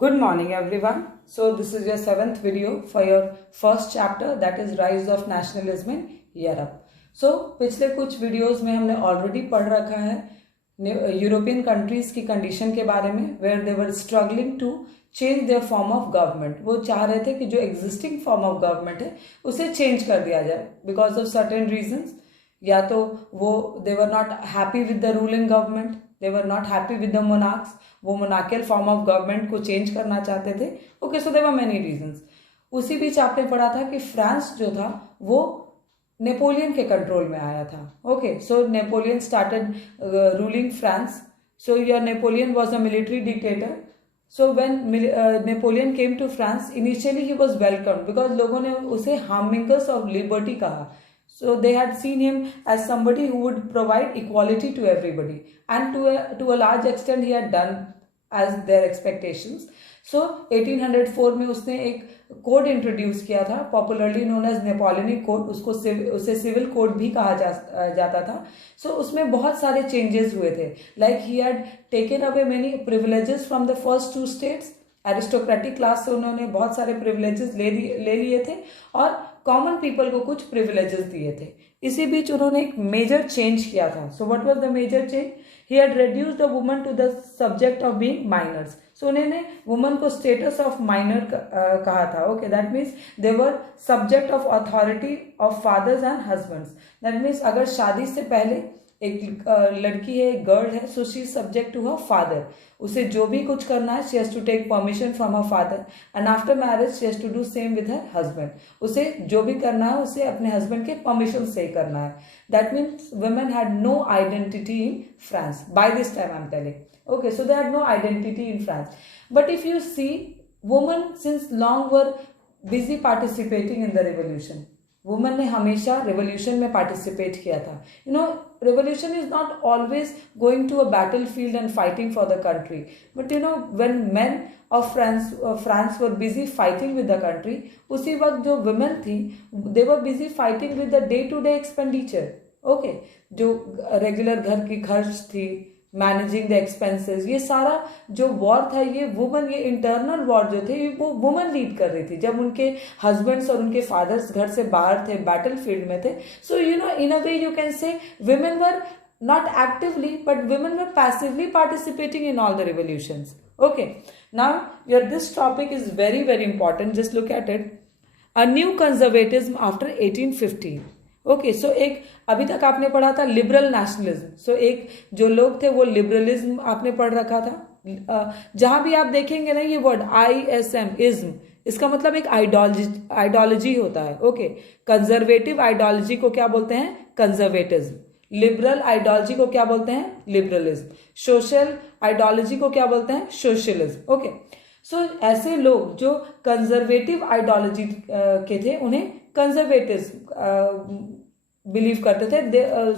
Good morning everyone. So this is your 7th video for your first chapter, that is Rise of Nationalism in Europe. So पिछले कुछ videos में हमने already पढ़ रखा है European countries की condition के बारे में, where they were struggling to change their form of government. वो चाह रहे थे कि जो एग्जिस्टिंग फॉर्म ऑफ गवर्नमेंट है उसे चेंज कर दिया जाए बिकॉज ऑफ सर्टेन रीजंस। या तो वो they were not happy with the ruling government, they were not happy with the monarchs, वो मोनार्कियल फॉर्म ऑफ गवर्नमेंट को चेंज करना चाहते थे। Okay, so there were many reasons. उसी बीच आपने पढ़ा था कि फ्रांस जो था वो नेपोलियन के कंट्रोल में आया था। Okay, so Napoleon started ruling France. So your Napoleon was a military dictator. So when Napoleon came to France, initially he was welcomed because लोगों ने उसे हार्मिंगर्स ऑफ लिबर्टी कहा। So they had seen him as somebody who would provide equality to everybody, and to a large extent he had done as their expectations. So 1804 में उसने एक code introduce किया था, popularly known as Napoleonic code. उसे civil code भी कहा जाता था। So उसमें बहुत सारे चेंजेस हुए थे, like he had taken away many privileges from the first two states. Aristocratic class से उन्होंने बहुत सारे प्रिविलेजेस ले लिए थे और कॉमन पीपल को कुछ प्रिविलेजेस दिए थे। इसी बीच उन्होंने एक मेजर चेंज किया था। So what was the major change? He had reduced the woman to the subject of being minors. So उन्होंने वुमन को स्टेटस ऑफ माइनर कहा था। Okay, that means they were subject of authority of fathers and husbands. That means अगर शादी से पहले एक लड़की है, एक गर्ल है, so she is subject to her father. उसे जो भी कुछ करना है, she has to take permission from her father, and after marriage she has to do same with her husband. उसे जो भी करना है उसे अपने हस्बैंड के परमिशन से ही करना है। That means women had no identity in France by this time, I am telling. Okay, so they had no identity in France. But if you see, women since long were busy participating in the revolution. Women ने हमेशा revolution में participate किया था। You know, revolution is not always going to a battlefield and fighting for the country, but you know when men of France were busy fighting with the country, उसी वक्त जो women थी they were busy fighting with the day to day expenditure. Okay, जो regular घर की खर्च थी, managing the expenses, ये सारा जो वॉर था, ये वुमन, ये इंटरनल वॉर जो थे वो वुमन लीड कर रही थी जब उनके हस्बैंड्स और उनके फादर्स घर से बाहर थे, बैटल फील्ड में थे। So you know, in a way you can say women were not actively but women were passively participating in all the revolutions. Okay, now your this topic is very very important, just look at it. A new conservatism after 1850। Okay, so एक अभी तक आपने पढ़ा था liberal nationalism. सो एक जो लोग थे वो लिबरलिज्म आपने पढ़ रखा था। जहां भी आप देखेंगे ना ये वर्ड ISM, इज्म, इसका मतलब एक आइडियोलॉजी होता है। ओके, कंजर्वेटिव आइडियोलॉजी को क्या बोलते हैं? कंजर्वेटिज्म। लिबरल आइडियोलॉजी को क्या बोलते हैं? लिबरलिज्म। सोशल आइडियोलॉजी को क्या बोलते हैं? सोशलिज्म। ओके, सो ऐसे लोग जो कंजर्वेटिव आइडियोलॉजी के थे उन्हें कंजर्वेटिव बिलीव करते थे।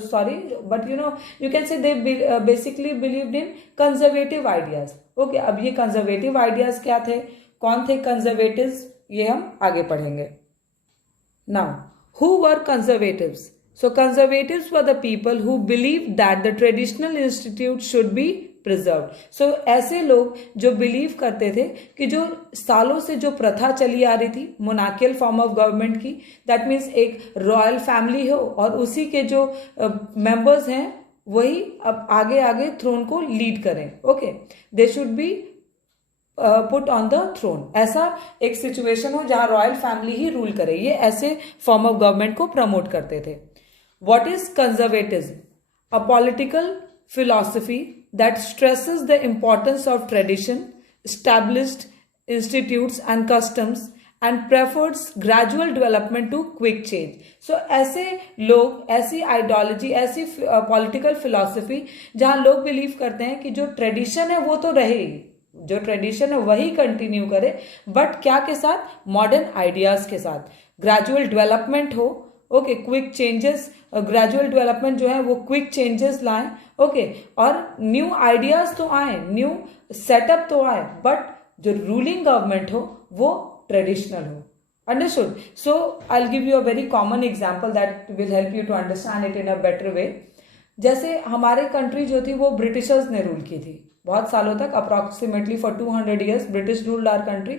Sorry, but you know you can से they basically believed in conservative ideas. Okay, अब ये कंजर्वेटिव आइडियाज क्या थे, कौन थे कंजर्वेटिव्स, ये हम आगे पढ़ेंगे। Now, who were conservatives? So conservatives were the people who believe that the traditional institute should be preserved. So ऐसे लोग जो बिलीव करते थे कि जो सालों से जो प्रथा चली आ रही थी मोनार्कियल फॉर्म ऑफ गवर्नमेंट की, दैट मीन्स एक रॉयल फैमिली हो और उसी के जो मेंबर्स हैं वही अब आगे आगे थ्रोन को लीड करें। Okay, they should be put on the throne. ऐसा एक सिचुएशन हो जहां रॉयल फैमिली ही रूल करे, ये ऐसे फॉर्म ऑफ गवर्नमेंट को प्रमोट करते थे। What is conservatism? A political philosophy that stresses the importance of tradition, established institutes and customs, and prefers gradual development to quick change. So ऐसे लोग, ऐसी ideology, ऐसी पॉलिटिकल फिलॉसफी जहां लोग believe करते हैं कि जो ट्रेडिशन है वो तो रहे, जो ट्रेडिशन है वही कंटिन्यू करे, बट क्या के साथ? मॉडर्न आइडियाज के साथ। ग्रेजुअल डेवलपमेंट हो। Okay, quick changes, gradual development जो है वो क्विक चेंजेस लाएं। ओके, और न्यू आइडियाज तो आए, न्यू सेटअप तो आए, बट जो रूलिंग गवर्नमेंट हो वो ट्रेडिशनल हो। Understood? So I will give you a very common example that will help you to understand it in a better way. जैसे हमारे कंट्री जो थी वो ब्रिटिशर्स ने रूल की थी। बहुत सालों तक, approximately for 200 years British ruled our country.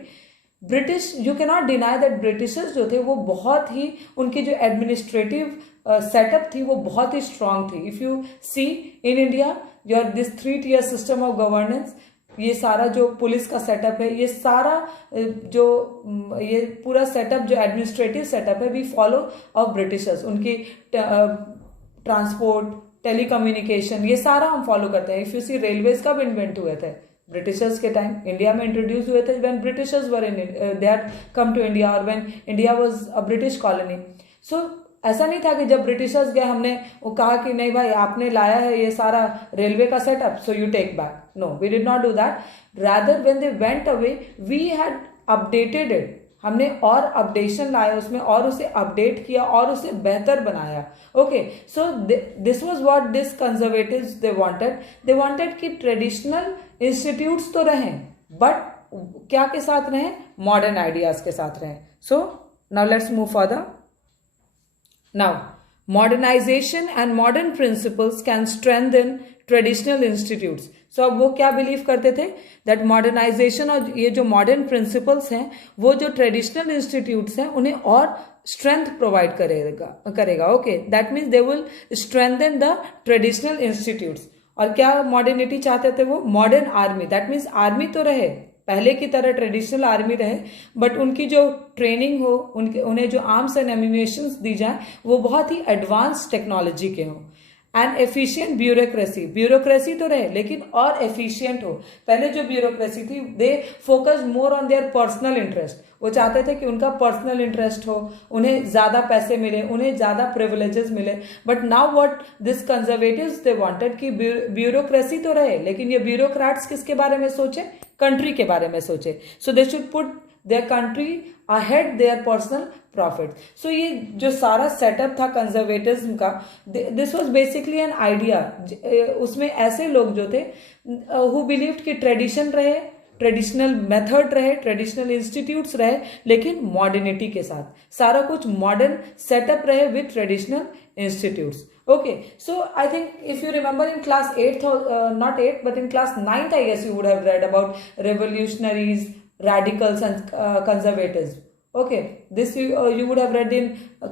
British, you can not deny that Britishers जो थे वो बहुत ही, उनकी जो एडमिनिस्ट्रेटिव सेटअप थी वो बहुत ही स्ट्रांग थी. If you see in India your this 3-tier system of governance, ये सारा जो पुलिस का सेटअप है, ये सारा जो ये पूरा सेटअप जो एडमिनिस्ट्रेटिव सेटअप है वी फॉलो ऑफ ब्रिटिशर्स. उनकी ट्रांसपोर्ट, टेलीकम्युनिकेशन, ये सारा हम फॉलो करते हैं. इफ यू सी रेलवेज कब इन्वेंट हुए थे? ब्रिटिशर्स के टाइम. इंडिया में इंट्रोड्यूस हुए थे when Britishers were in, they had come to India और when India was a British colony. So ऐसा नहीं था कि जब ब्रिटिशर्स गए हमने वो कहा कि नहीं भाई आपने लाया है ये सारा रेलवे का setup so you take back. No, we did not do that. Rather when they went away we had updated it. हमने और अपडेशन लाया उसमें और उसे अपडेट किया और उसे बेहतर बनाया. Okay, so this was what this conservatives they wanted कि ट्रेडिशनल इंस्टीट्यूट्स तो रहें बट क्या के साथ रहें? मॉडर्न आइडियाज के साथ रहें. So now let's move further. Now, modernization and modern principles can strengthen traditional institutes. So अब वो क्या बिलीव करते थे? That modernization और ये जो modern principles हैं वो जो traditional institutes हैं उन्हें और strength provide करेगा. Okay, that means they will strengthen the traditional institutes. और क्या modernity चाहते थे वो? Modern army. That means army तो रहे, पहले की तरह ट्रेडिशनल आर्मी रहे बट उनकी जो ट्रेनिंग हो, उन्हें जो आर्म्स एंड एम्यूनेशंस दी जाए वो बहुत ही एडवांस टेक्नोलॉजी के हो. एंड एफिशिएंट ब्यूरोक्रेसी तो रहे लेकिन और एफिशिएंट हो. पहले जो ब्यूरोक्रेसी थी they focus more on their personal interest. वो चाहते थे कि उनका पर्सनल इंटरेस्ट हो, उन्हें ज्यादा पैसे मिले, उन्हें ज्यादा प्रिविलेजेस मिले. But now what this conservatives they wanted कि ब्यूरोक्रेसी तो रहे लेकिन ये ब्यूरोक्रेट्स किसके बारे में सोचे? कंट्री के बारे में सोचे. So they should put their country ahead their personal profit. So ये जो सारा सेटअप था कंजर्वेटिज्म का, this was basically an idea. उसमें ऐसे लोग जो थे हु बिलीव्ड कि ट्रेडिशन रहे, ट्रेडिशनल मेथड रहे, ट्रेडिशनल इंस्टीट्यूट्स रहे लेकिन मॉडर्निटी के साथ. सारा कुछ मॉडर्न सेटअप रहे with traditional institutes. Okay, so I think if you remember in class 8th, not 8th, but in class 9th, I guess you would have read about revolutionaries, radicals and conservatives. Okay, this you would have read in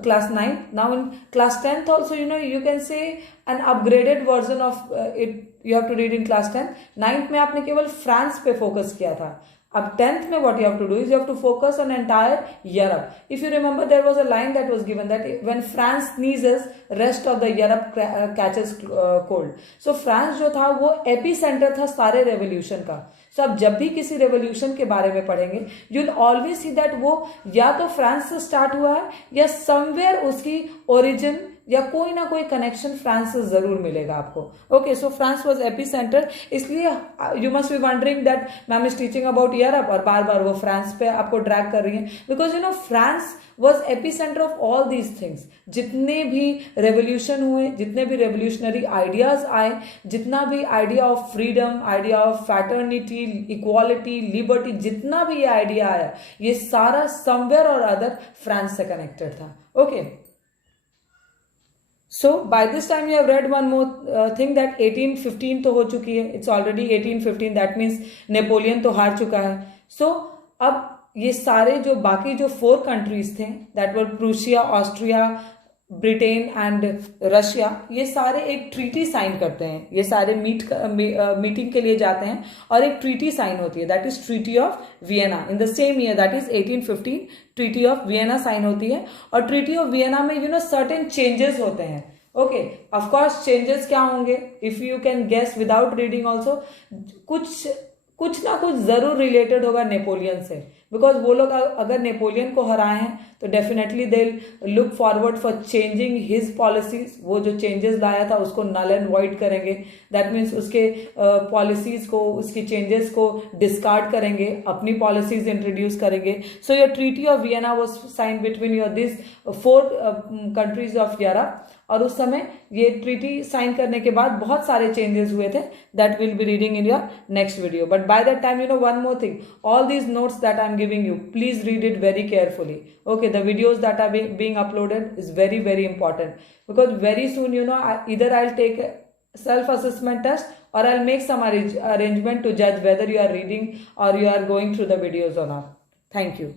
class 9th. Now in class 10th also, you know, you can say an upgraded version of it you have to read in class 10th. 9th में आपने केवल France पे focus किया था. अब 10th में what you have to do is you have to focus on entire Europe. If you remember there was a line that was given that when France sneezes rest of the Europe catches cold. So France जो था वो epicentre था सारे revolution का. So अब जब भी किसी रेवोल्यूशन के बारे में पढ़ेंगे you will always see that वो या तो फ्रांस से स्टार्ट हुआ है या समवेयर उसकी ओरिजिन या कोई ना कोई कनेक्शन फ्रांस से जरूर मिलेगा आपको. Okay, so France was epicentre. इसलिए you must be wondering that ma'am is teaching about Europe और बार बार वो फ्रांस पे आपको ड्रैग कर रही है because you know France was epicentre of all these things. जितने भी रेवोल्यूशन हुए, जितने भी रेवोल्यूशनरी आइडियाज आए, जितना भी idea of freedom, idea of fraternity, equality, liberty, जितना भी ये आइडिया आया ये सारा समवेयर और अदर फ्रांस से कनेक्टेड था. Okay, So by this time you have read one more thing that 1815 तो हो चुकी है. It's already 1815. That means Napoleon तो हार चुका है. So अब ये सारे जो बाकी जो 4 कंट्रीज थे that were Prussia, Austria, Britain and Russia, ये सारे एक ट्रीटी साइन करते हैं. ये सारे मीटिंग के लिए जाते हैं और एक ट्रीटी साइन होती है that is treaty of Vienna in the same year that is 1815. Treaty of Vienna sign होती है और ट्रीटी ऑफ वियना में यू नो सर्टेन चेंजेस होते हैं. ओके, ऑफ कोर्स चेंजेस क्या होंगे if you can guess without reading also, कुछ ना कुछ जरूर रिलेटेड होगा नेपोलियन से बिकॉज वो लोग अगर नेपोलियन को हराए हैं तो definitely they look forward for changing his policies. वो जो चेंजेस लाया था उसको नल एंड वॉइड करेंगे. दैट मीन्स उसके पॉलिसीज को, उसकी चेंजेस को डिस्कार्ड करेंगे, अपनी पॉलिसीज इंट्रोड्यूस करेंगे. So your treaty of Vienna was sign between your this 4 countries of Europe. और उस समय ये ट्रीटी साइन करने के बाद बहुत सारे चेंजेस हुए थे that will be reading in your next video. But by that time you know one more thing, all these notes that I am giving you, please read it very carefully. Okay, the videos that are being uploaded is very important because very soon you know either I'll take a self assessment test or I'll make some arrangement to judge whether you are reading or you are going through the videos or not. Thank you.